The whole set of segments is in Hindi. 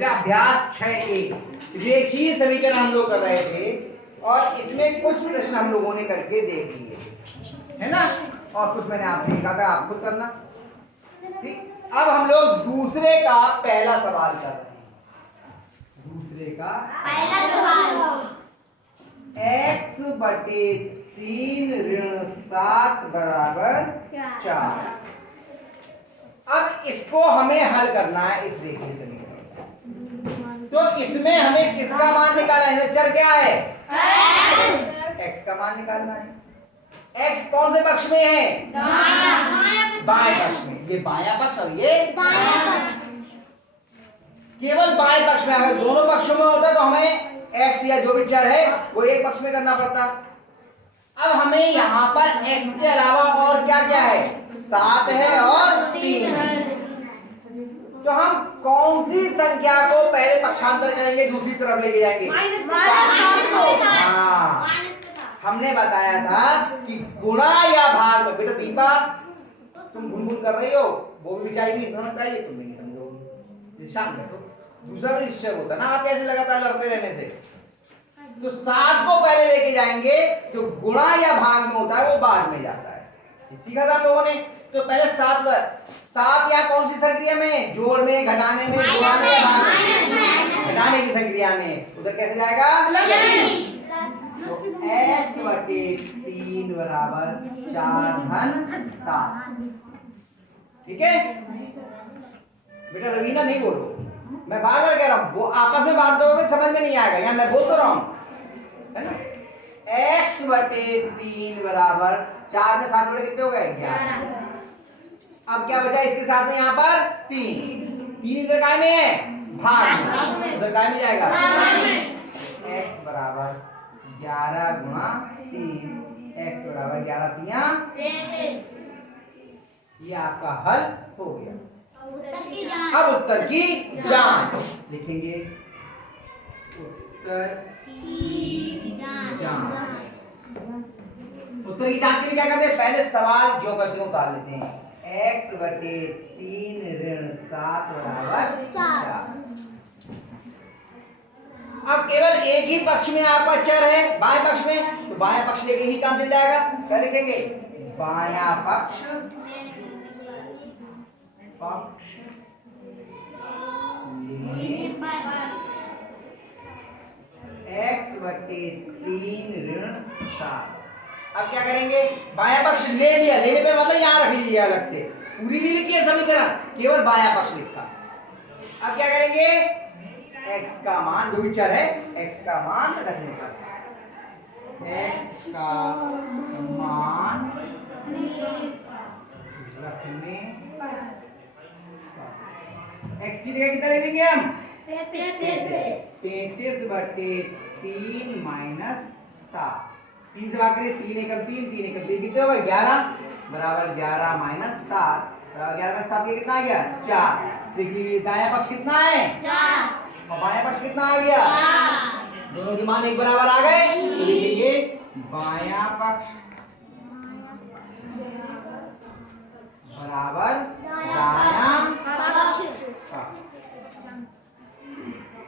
बेटा अभ्यास 6A रेखीय समीकरण हम लोग कर रहे थे और इसमें कुछ प्रश्न हम लोगों ने करके देख लिए है ना, और कुछ मैंने आपसे लिखा था, आप खुद करना। ठीक, अब हम लोग दूसरे का पहला सवाल कर रहे हैं। दूसरे का पहला सवाल x बटे 3 ऋण 7 बराबर 4। अब इसको हमें हल करना है इस रेखीय समीकरण। तो इसमें हमें किसका मान निकालना है? चर क्या है? x का मान निकालना है। x कौन से पक्ष में है? बाएं पक्ष में। ये बायां पक्ष और ये दायां पक्ष। केवल बाएं पक्ष में। अगर दोनों पक्षों में होता तो हमें x या जो भी चर है वो एक पक्ष में करना पड़ता। अब हमें यहाँ पर x के अलावा और क्या क्या है? 7 है और 3 है। तो हम कौन सी संख्या को पहले पक्षांतर करेंगे, दूसरी तरफ लेके जाएंगे? हाँ, हमने बताया था कि गुणा या भाग में। बेटा दीपा तुम गुनगुन कर रही हो, वो भी बेचारी नहीं समझ पाई, तुम नहीं समझोगी। शांत बैठो, दूसरा भी निश्चय होता ना, आप कैसे लगातार लड़ते रहने से। तो 7 को पहले लेके जाएंगे, जो गुणा या भाग में होता है वो बाद में जाता है। सीखा था हम लोगों ने। तो पहले 7 या कौन सी संक्रिया में? जोड़ में, घटाने में, गुणा में या भाग में? घटाने की संक्रिया में। उधर कैसे जाएगा? तो x बटे 3 बराबर 4 धन 7। ठीक है बेटा, रवीना नहीं बोलो, मैं बार बार कह रहा हूं, वो आपस में बात करोगे समझ में नहीं आएगा। यहाँ मैं बोल तो रहा हूं, है ना। x बटे 3 बराबर 4 में 7 जोड़े कितने हो गए? 11। अब क्या बचा इसके साथ में? यहाँ पर 3 इधर काय में है? भाग में। उधर काय में जाएगा? x बराबर 11 गुणा 3, x बराबर 11 तिया। ये आपका हल हो गया। अब उत्तर की जांच लिखेंगे। उत्तर की जांच। उत्तर की जांच के लिए क्या करते हैं? पहले सवाल जो करते हैं उतार लेते हैं। x बटे 3 ऋण 7 बराबर 4। अब केवल एक ही पक्ष में आपका चर है, बाएं पक्ष में, तो बायां पक्ष लेके ही काम चल जाएगा। क्या लिखेंगे? बायां पक्ष x बटे 3 ऋण 7। अब क्या करेंगे? बायां पक्ष ले लिया, लेने पे मतलब यहाँ रख लीजिए अलग से, पूरी नहीं लिखी है समीकरण, केवल बायां पक्ष लिखा। अब क्या करेंगे? x का मान, जो भी चर है x का मान रखने का। x का मान रखने, x की जगह कितना लिख देंगे हम? 33 बटे 3 माइनस 7। 3 से भाग करिए, 3 एकम 3, 3 एकम 3 कितने हो गए? 11 बराबर 11 माइनस 7। 11 में 7 कितना आ गया? 4। देखिए दायां पक्ष कितना है? 4 और बायां पक्ष कितना आ गया? 4। दोनों की मान एक बराबर आ गए, तो लिखेंगे बायां पक्ष बराबर दायां पक्ष।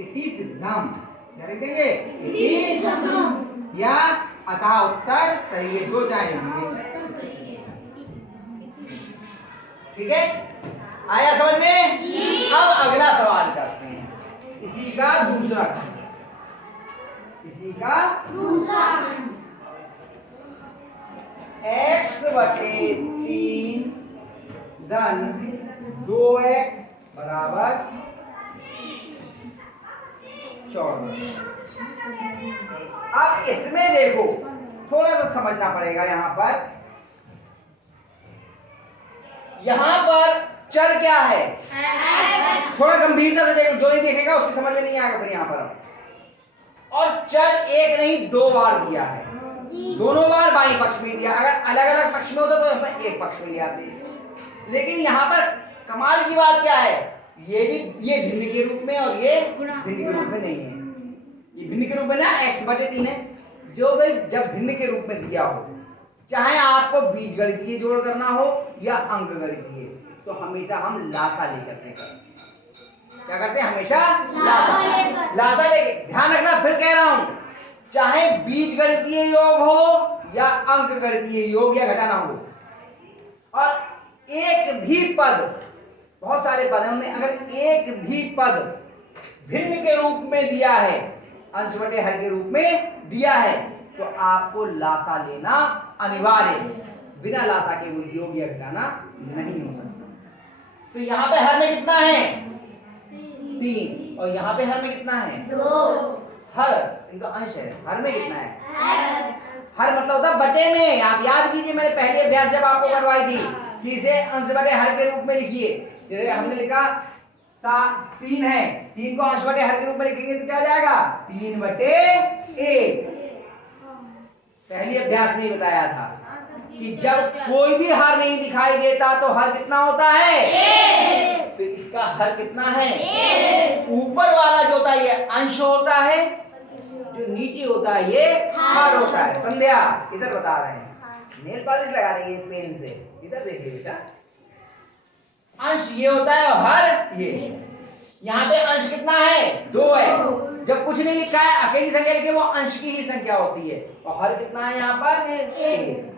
इति सिद्धम। क्या लिख देंगे? इति या अतः उत्तर सही है, जो जाएंगे। ठीक है, आया समझ में? अब अगला सवाल करते हैं, इसी का दूसरा खंड। इसी का दूसरा खंड। x बटे 3 धन 2x बराबर 14। अब इसमें देखो, थोड़ा सा समझना पड़ेगा। यहाँ पर चर क्या है? थोड़ा गंभीरता से देखो, जो नहीं देखेगा उसकी समझ में नहीं आएगा फिर यहाँ पर। और चर एक नहीं 2 बार दिया है, दोनों बार बाईं पक्ष में दिया। अगर अलग अलग पक्ष में होता तो इसमें एक पक्ष में ले आते। लेकिन यहाँ पर कमाल की बात क्या है? ये भिन्न के रूप में और ये भिन्न के रूप में नहीं है। ये भिन्न के रूप में ना x बटे 3 है। जो भाई जब भिन्न के रूप में दिया हो, चाहे आपको बीजगणितीय जोड़ करना हो या अंकगणितीय, तो हमेशा हम लासा लेकर के करें। क्या करते हैं हमेशा? लासा लेकर। लासा लेके। ध्यान रखना, फिर कह रहा हूं, चाहे बीजगणितीय योग हो या अंक गणितीय योग या घटाना हो, और एक भी पद, बहुत सारे पद हैं उनमें, अगर एक भी पद भिन्न के रूप में दिया है, अंश बटे हर के रूप में दिया है, तो आपको लासा लेना अनिवार्य है। बिना लासा के वो योग या घटाना नहीं हो सकता। तो यहाँ पे हर में कितना है? 3। और यहाँ पे हर में कितना है? 2। हर, ये तो अंश है, हर में कितना है? हर मतलब होता है बटे में। आप याद कीजिए, मैंने पहले अभ्यास जब आपको करवाई थी कि इसे अंश बटे हर के रूप में लिखिए। जैसे हमने लिखा 3 है, 3 को अंश बटे हर के रूप में लिखेंगे तो क्या आ जाएगा? 3/1। पहली अभ्यास में बताया था कि जब कोई भी हर नहीं दिखाई देता तो हर कितना होता है? 1। फिर इसका हर कितना है? 1। ऊपर वाला जो होता है ये अंश होता है, जो नीचे होता है ये हर होता है। संध्या इधर बता रहे हैं, नेल पॉलिश लगा रही है पेन से, इधर देखिए बेटा। अंश ये होता है और हर ये। यहाँ पे अंश कितना है? 2 है। जब कुछ नहीं लिखा है, अकेली संख्या लिखी, वो अंश की ही संख्या होती है। और हर कितना है यहाँ पर? 1।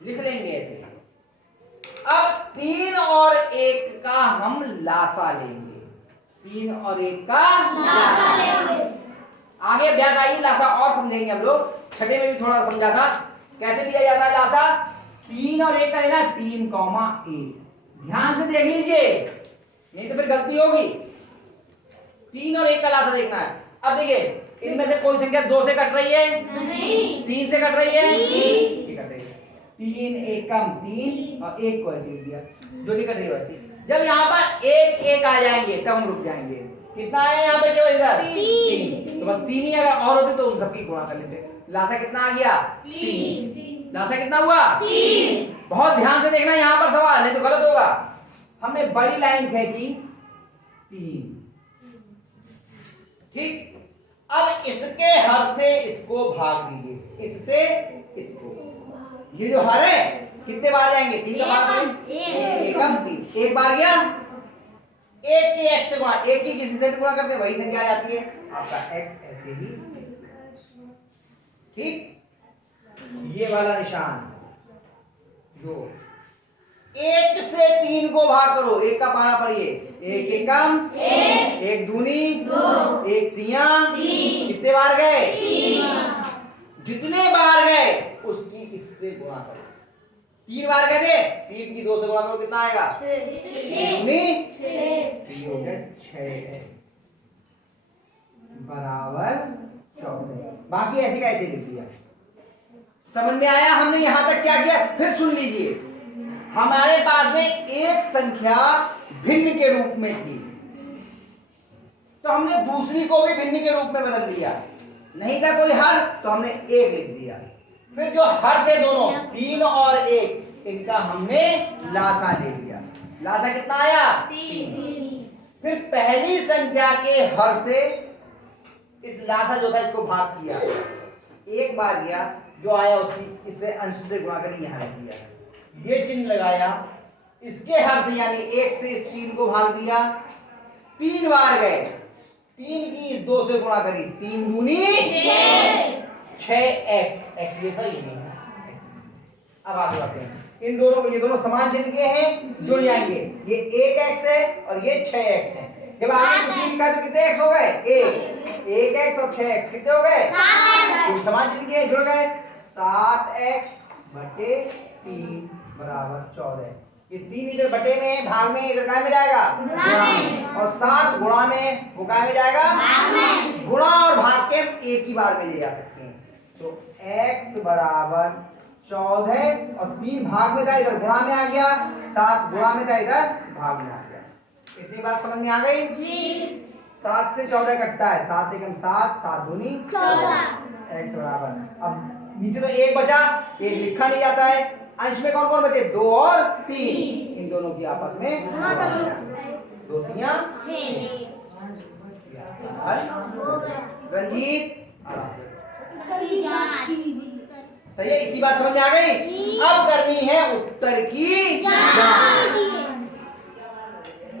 लिख लेंगे ऐसे। अब 3 और 1 का हम लासा लेंगे। 3 और 1 का लासा लेंगे। आगे अभ्यास आइए, लासा और समझेंगे हम लोग। छठे में भी थोड़ा समझा था कैसे लिया जाता है लासा। 3 और 1 का लेना, 3,1। ध्यान से देख लीजिए, नहीं तो फिर गलती होगी। 3 और 1 का लासा देखना है। अब देखिए, इनमें से कोई संख्या 2 से कट रही है? नहीं। 3 से कट रही है? नहीं कट रही है। 3 1 कम 3 और 1 को ऐसे लिख दिया, जो नहीं कट रही वैसे। जब यहाँ पर 1 1 आ जाएंगे तब हम रुक जाएंगे। कितना आया यहाँ पे केवल इधर? 3। तो बस 3 ही, अगर और होते तो उन सबकी गुणा कर लेते। लासा कितना आ गया? 3। लासा कितना हुआ? 3। बहुत ध्यान से देखना यहाँ पर सवाल, नहीं तो गलत होगा। हमने बड़ी लाइन खींची 3, ठीक। अब इसके हर से इसको भाग दीजिए, इससे इसको। ये जो हर है कितने बार जाएंगे? 3 का भाग एकम 3। एक बार गया, 1 के x से गुणा, 1 की किसी से भी गुणा करते वही संख्या आ जाती है आपका x। ऐसे ही, ठीक। ये वाला निशान जो 1 से 3 को भाग करो, 1 का पाना पढ़िए। 1 एकम 1, 1 दूनी 2, 1 तिया 3। कितने बार गए? 3। जितने बार गए उसकी इससे गुणा करो। 3 बार गए थे, 3 की 2 से गुणा करो, कितना आएगा? 6 दूनी 6 हो गया 6x बराबर 14। बाकी ऐसे का ऐसे लिख दिया। समझ में आया? हमने यहां तक क्या किया, फिर सुन लीजिए। हमारे पास में एक संख्या भिन्न के रूप में थी, तो हमने दूसरी को भी भिन्न के रूप में बदल लिया। नहीं था कोई हर, तो हमने 1 लिख दिया। फिर जो हर थे दोनों 3 और 1, इनका हमने लासा ले लिया। लासा कितना आया? 3। फिर पहली संख्या के हर से इस लासा जो था इसको भाग किया, एक बार गया, जो आया उसकी इससे अंश से गुणा करके यहाँ रख दिया। ये चिन्ह लगाया, इसके हर से यानी 1 से इस 3 को भाग दिया। 3 बार गए, 3 की इस 2 से गुणा करी, 3 दूनी 6x। x ये था, ये नहीं है। अब आगे बढ़ते हैं। इन दोनों को, ये दोनों समान चिन्ह के हैं, जुड़ जाएंगे। ये 1x है और ये 6x है। जब आगे कुछ लिखा तो कितने x हो गए? 1x और 6x कितने हो गए? 7x। समान चिन्ह के जुड़ गए। 7x बटे 3 बराबर 14। ये 3 इधर बटे में, भाग में, इधर काय में जाएगा? गुणा में। और 7 गुणा में, वो काय में जाएगा? भाग में। गुणा और भाग के एक ही बार में ले जा सकते हैं। तो x बराबर 14 और 3 भाग में था, इधर गुणा में आ गया। 7 गुणा में था, इधर भाग में आ गया। इतनी बात समझ में आ गई? जी। 7 से 14 कटता है, 7 एकम 7, 7 दूनी 14। x बराबर, अब नीचे तो 1 बचा, 1 लिखा नहीं जाता है। अंश में कौन कौन बचे? 2 और 3। इन दोनों की आपस में गुणा करो। 2 तिया 6। रंजीत सही है? इतनी बात समझ में आ गई? अब करनी है उत्तर की जांच।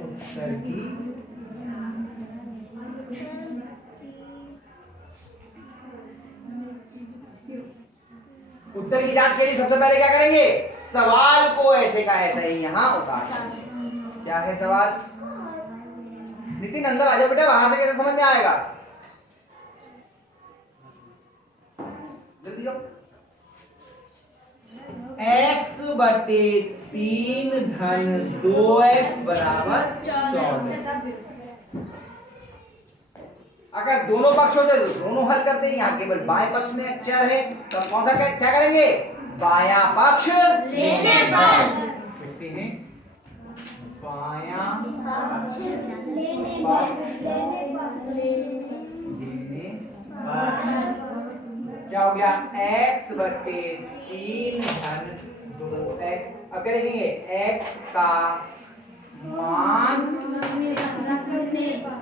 उत्तर की उत्तर की जांच के लिए सबसे पहले क्या करेंगे, सवाल को ऐसे का ऐसा ही यहाँ उतार देंगे। क्या है सवाल? नितिन अंदर आ जाओ बेटा, बाहर से कैसे समझ में आएगा, जल्दी जाओ। x बटे 3 धन 2x बराबर 14। अगर दोनों पक्ष होते तो दोनों हल करते हैं, यहाँ केवल बाएं पक्ष में अक्षर है तो कौन सा क्या करेंगे, बायां पक्ष लेने पर लिखते हैं, बायां लेने पर लेने क्या हो गया, x बटे 3 धन 2x। अब क्या लिखेंगे, x का मान रखने पर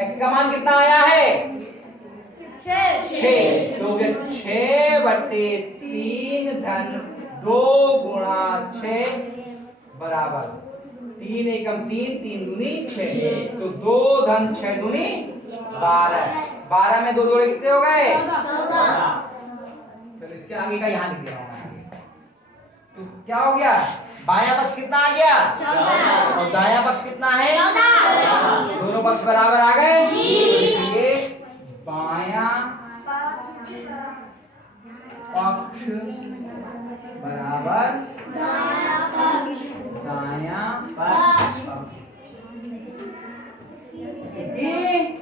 x का मान कितना आया है, 6। तो 6 बटे 3 धन 2 गुणा 6 बराबर 3 एकम 3, 3 दूनी 6, तो 2 धन 6 दूनी 12। 12 में 2 जोड़े कितने हो गए, 14। चलो इसके आगे का यहाँ लिख दिया हूँ। तो क्या हो गया, बायां पक्ष कितना आ गया, 14 और दायां पक्ष कितना है, 14। दोनों पक्ष बराबर आ गए जी। लिखेंगे बायां पक्ष बराबर दायां पक्ष।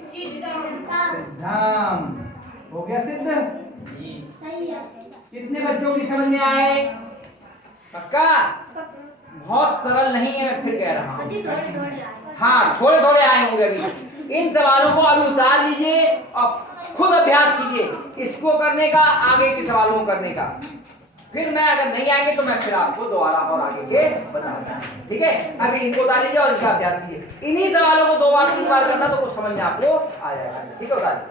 सिद्धम हो गया सिद्ध। कितने बच्चों की समझ में आए, पक्का? बहुत सरल नहीं है, मैं फिर कह रहा हूँ। हाँ थोड़े थोड़े आए होंगे अभी। इन सवालों को अभी उतार लीजिए और खुद अभ्यास कीजिए इसको करने का, आगे के सवालों को करने का। फिर मैं अगर नहीं आएंगे तो मैं फिर आपको दोबारा और आगे के बताऊंगा, ठीक है? अभी इनको उतार लीजिए और इनका अभ्यास कीजिए। इन्हीं सवालों को 2 बार 3 बार करना तो कुछ समझ में आपको आ जाएगा, ठीक है? उतार